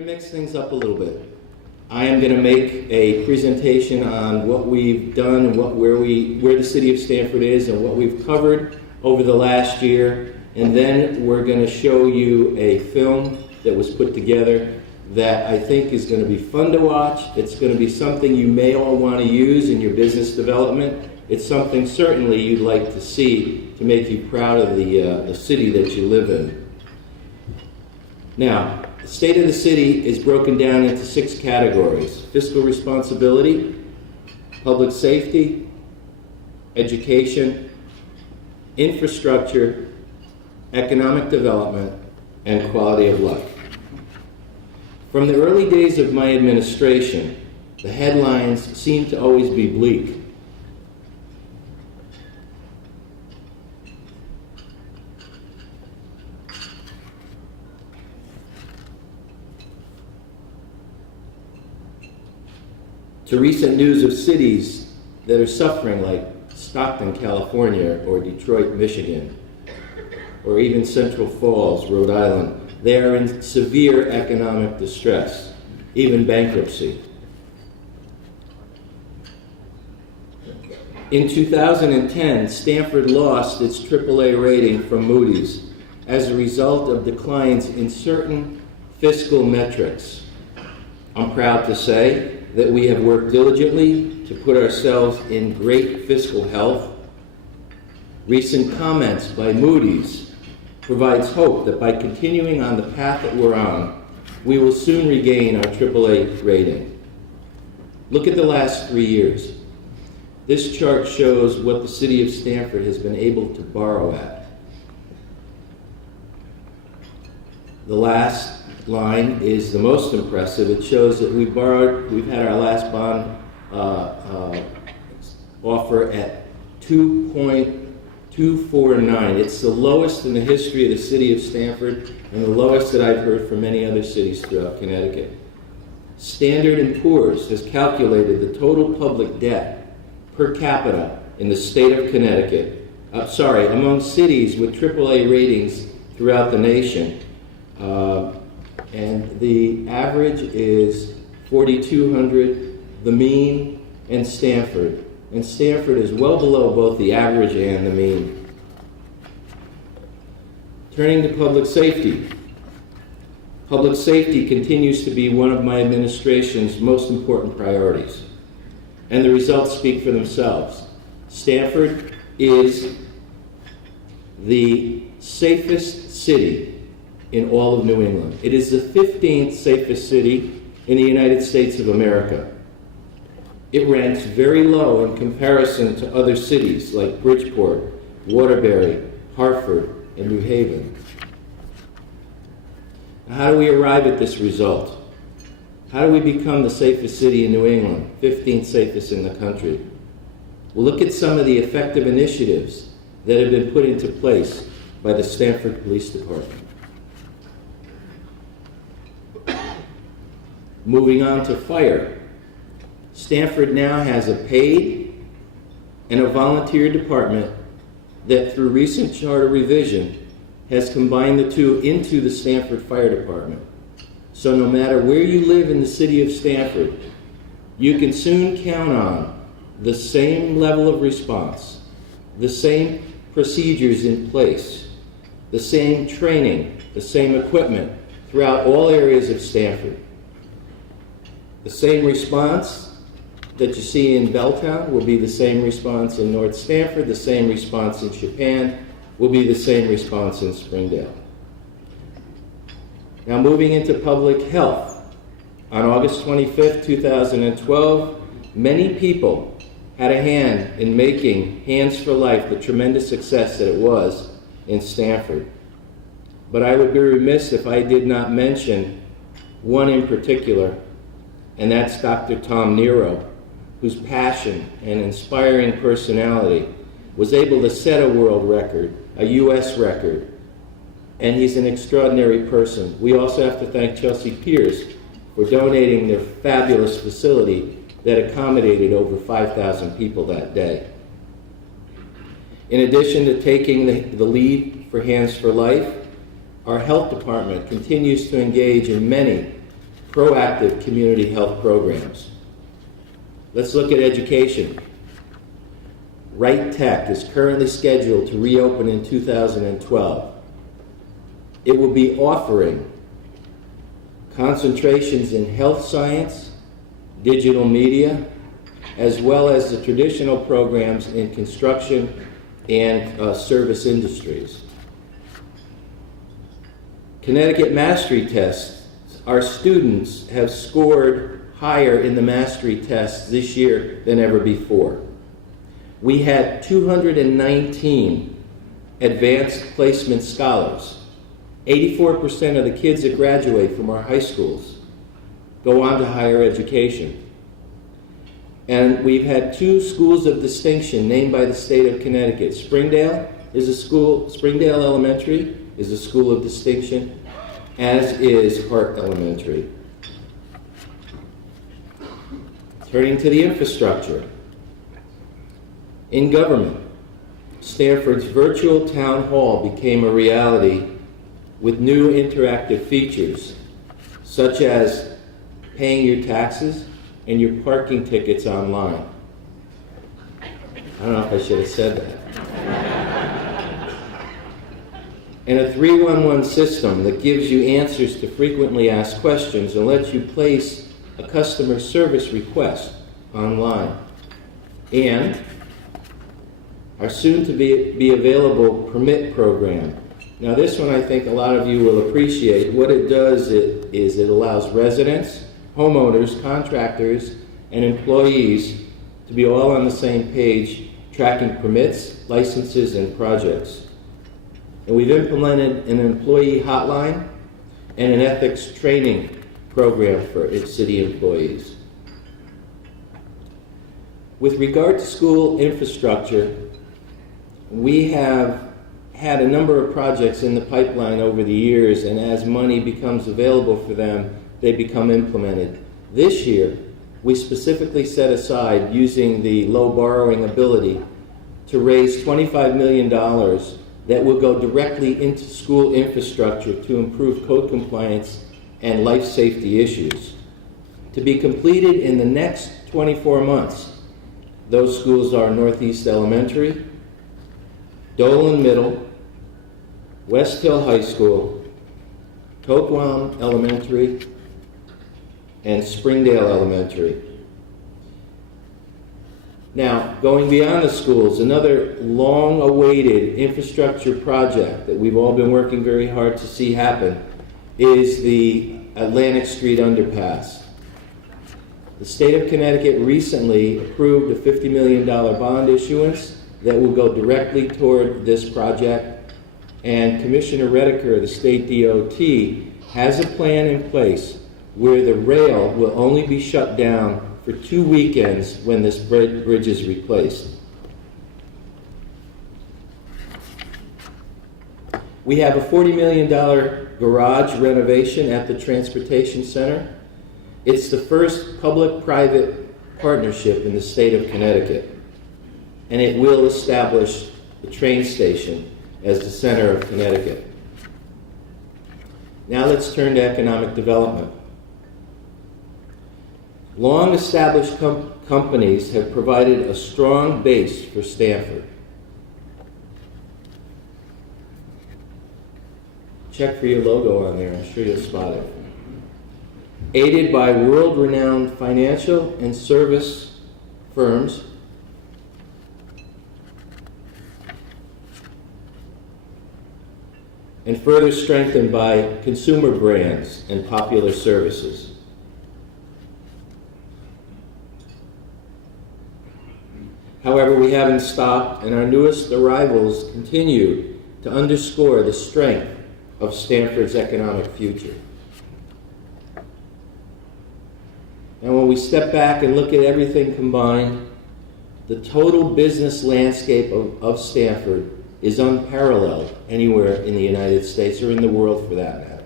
going to mix things up a little bit. I am going to make a presentation on what we've done and where the city of Stamford is and what we've covered over the last year. And then we're going to show you a film that was put together that I think is going to be fun to watch. It's going to be something you may all want to use in your business development. It's something certainly you'd like to see to make you proud of the city that you live in. Now, the state of the city is broken down into 6 categories: fiscal responsibility, public safety, education, infrastructure, economic development, and quality of life. From the early days of my administration, the headlines seem to always be bleak. To recent news of cities that are suffering, like Stockton, California, or Detroit, Michigan, or even Central Falls, Rhode Island. They are in severe economic distress, even bankruptcy. In 2010, Stamford lost its AAA rating from Moody's as a result of declines in certain fiscal metrics. I'm proud to say that we have worked diligently to put ourselves in great fiscal health. Recent comments by Moody's provides hope that by continuing on the path that we're on, we will soon regain our AAA rating. Look at the last 3 years. This chart shows what the city of Stamford has been able to borrow at. The last line is the most impressive. It shows that we've had our last bond offer at 2.249. It's the lowest in the history of the city of Stamford and the lowest that I've heard from many other cities throughout Connecticut. Standard & Poor's has calculated the total public debt per capita in the state of Connecticut, among cities with AAA ratings throughout the nation. And the average is 4,200, the mean, and Stamford. And Stamford is well below both the average and the mean. Turning to public safety. Public safety continues to be one of my administration's most important priorities. And the results speak for themselves. Stamford is the safest city in all of New England. It is the 15th safest city in the United States of America. It ranks very low in comparison to other cities like Bridgeport, Waterbury, Hartford, and New Haven. Now, how do we arrive at this result? How do we become the safest city in New England, 15th safest in the country? Well, look at some of the effective initiatives that have been put into place by the Stamford Police Department. Moving on to fire. Stamford now has a paid and a volunteer department that, through recent charter revision, has combined the two into the Stamford Fire Department. So no matter where you live in the city of Stamford, you can soon count on the same level of response, the same procedures in place, the same training, the same equipment throughout all areas of Stamford. The same response that you see in Belltown will be the same response in North Stamford, the same response in Chapin will be the same response in Springdale. Now moving into public health. On August 25th, 2012, many people had a hand in making Hands for Life the tremendous success that it was in Stamford. But I would be remiss if I did not mention one in particular, and that's Dr. Tom Nero, whose passion and inspiring personality was able to set a world record, a U.S. record, and he's an extraordinary person. We also have to thank Chelsea Pierce for donating their fabulous facility that accommodated over 5,000 people that day. In addition to taking the lead for Hands for Life, our health department continues to engage in many proactive community health programs. Let's look at education. Wright Tech is currently scheduled to reopen in 2012. It will be offering concentrations in health science, digital media, as well as the traditional programs in construction and service industries. Connecticut Mastery Tests. Our students have scored higher in the Mastery Tests this year than ever before. We had 219 advanced placement scholars. 84% of the kids that graduate from our high schools go on to higher education. And we've had 2 schools of distinction named by the state of Connecticut. Springdale Elementary is a school of distinction, as is Hart Elementary. Turning to the infrastructure. In government, Stamford's virtual town hall became a reality with new interactive features, such as paying your taxes and your parking tickets online. I don't know if I should have said that. And a 311 system that gives you answers to frequently asked questions and lets you place a customer service request online. And our soon-to-be available permit program. Now this one I think a lot of you will appreciate. What it does is it allows residents, homeowners, contractors, and employees to be all on the same page, tracking permits, licenses, and projects. And we've implemented an employee hotline and an ethics training program for its city employees. With regard to school infrastructure, we have had a number of projects in the pipeline over the years, and as money becomes available for them, they become implemented. This year, we specifically set aside, using the low borrowing ability, to raise $25 million that will go directly into school infrastructure to improve code compliance and life safety issues. To be completed in the next 24 months, those schools are Northeast Elementary, Dolan Middle, West Hill High School, Coquitlam Elementary, and Springdale Elementary. Now, going beyond the schools, another long-awaited infrastructure project that we've all been working very hard to see happen is the Atlantic Street Underpass. The state of Connecticut recently approved a $50 million bond issuance that will go directly toward this project, and Commissioner Rediker of the state DOT has a plan in place where the rail will only be shut down for 2 weekends when this bridge is replaced. We have a $40 million garage renovation at the Transportation Center. It's the first public-private partnership in the state of Connecticut, and it will establish the train station as the center of Connecticut. Now let's turn to economic development. Long-established companies have provided a strong base for Stamford. Check for your logo on there, I'm sure you'll spot it. Aided by world-renowned financial and service firms, and further strengthened by consumer brands and popular services. However, we haven't stopped, and our newest arrivals continue to underscore the strength of Stamford's economic future. And when we step back and look at everything combined, the total business landscape of Stamford is unparalleled anywhere in the United States or in the world for that matter.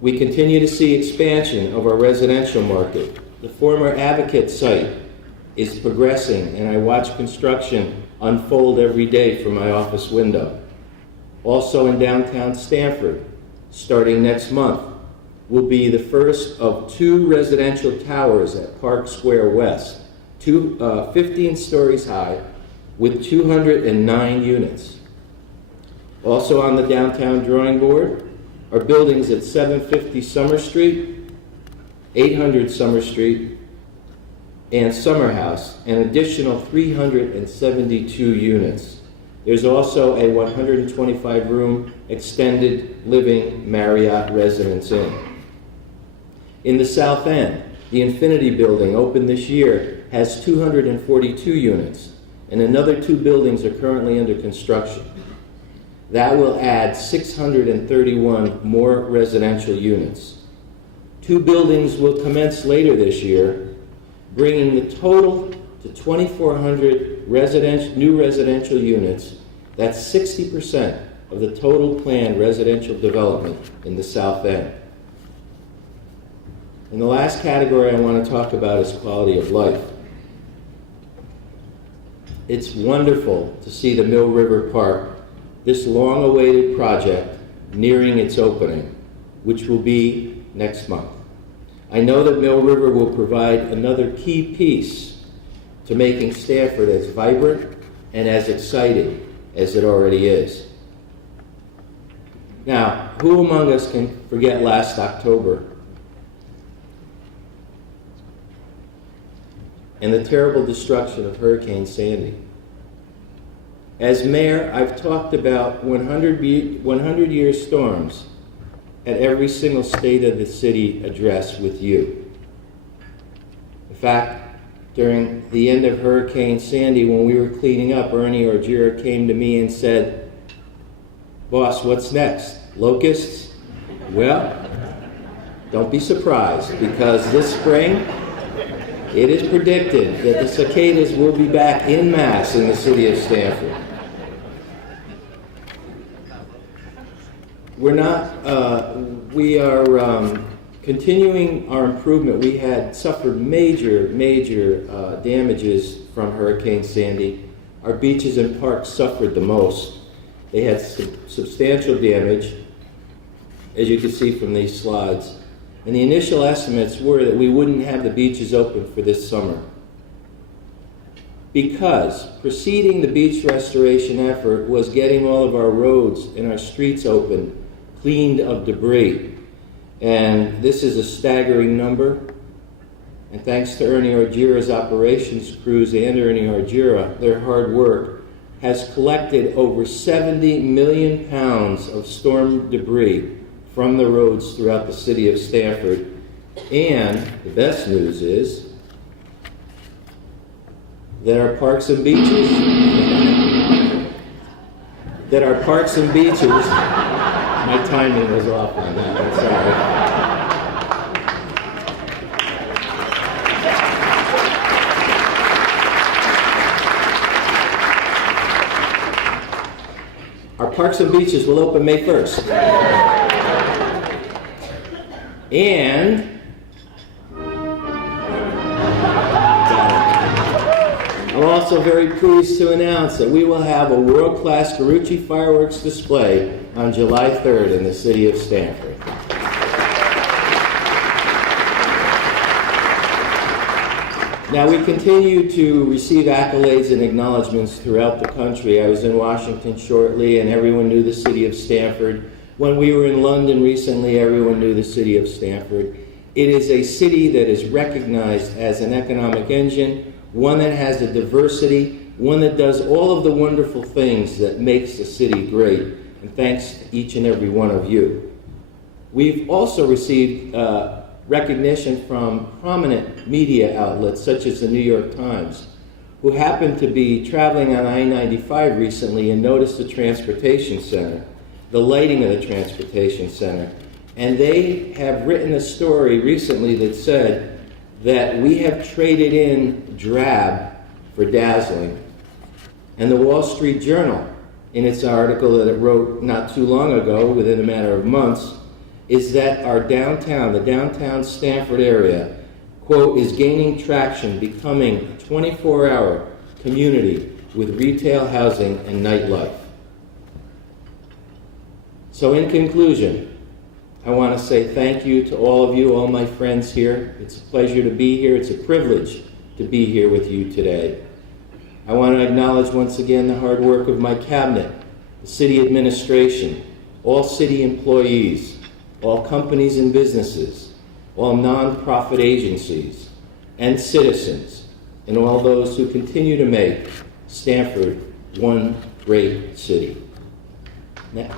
We continue to see expansion of our residential market. The former Advocate site is progressing, and I watch construction unfold every day from my office window. Also in downtown Stamford, starting next month, will be the first of 2 residential towers at Park Square West, 15 stories high with 209 units. Also on the downtown drawing board are buildings at 750 Summer Street, 800 Summer Street, and Summer House, an additional 372 units. There's also a 125-room extended living Marriott Residence Inn. In the South End, the Infinity Building, opened this year, has 242 units, and another 2 buildings are currently under construction. That will add 631 more residential units. 2 buildings will commence later this year, bringing the total to 2,400 new residential units. That's 60% of the total planned residential development in the South End. And the last category I want to talk about is quality of life. It's wonderful to see the Mill River Park, this long-awaited project, nearing its opening, which will be next month. I know that Mill River will provide another key piece to making Stamford as vibrant and as exciting as it already is. Now, who among us can forget last October and the terrible destruction of Hurricane Sandy? As mayor, I've talked about 100-year storms at every single State of the City address with you. In fact, during the end of Hurricane Sandy, when we were cleaning up, Ernie Orgira came to me and said, "Boss, what's next? Locusts?" Well, don't be surprised, because this spring, it is predicted that the cicadas will be back en masse in the city of Stamford. We are continuing our improvement. We had suffered major damages from Hurricane Sandy. Our beaches and parks suffered the most. They had substantial damage, as you can see from these slides. And the initial estimates were that we wouldn't have the beaches open for this summer, because preceding the beach restoration effort was getting all of our roads and our streets open, cleaned of debris. And this is a staggering number. And thanks to Ernie Orgira's operations crews and Ernie Orgira, their hard work has collected over 70 million pounds of storm debris from the roads throughout the city of Stamford. And the best news is that our parks and beaches, my timing was off on that, I'm sorry. Our parks and beaches will open May 1st. And I'm also very pleased to announce that we will have a world-class Carucci fireworks display on July 3rd in the city of Stamford. Now, we continue to receive accolades and acknowledgments throughout the country. I was in Washington shortly, and everyone knew the city of Stamford. When we were in London recently, everyone knew the city of Stamford. It is a city that is recognized as an economic engine, one that has a diversity, one that does all of the wonderful things that makes the city great. And thanks to each and every one of you. We've also received recognition from prominent media outlets such as the New York Times, who happened to be traveling on I-95 recently and noticed the transportation center, the lighting of the transportation center. And they have written a story recently that said that we have traded in drab for dazzling. And the Wall Street Journal, in its article that it wrote not too long ago, within a matter of months, is that our downtown, the downtown Stamford area, quote, is gaining traction, becoming a 24-hour community with retail, housing, and nightlife. So in conclusion, I want to say thank you to all of you, all my friends here. It's a pleasure to be here. It's a privilege to be here with you today. I want to acknowledge once again the hard work of my cabinet, the city administration, all city employees, all companies and businesses, all nonprofit agencies, and citizens, and all those who continue to make Stamford one great city. Now,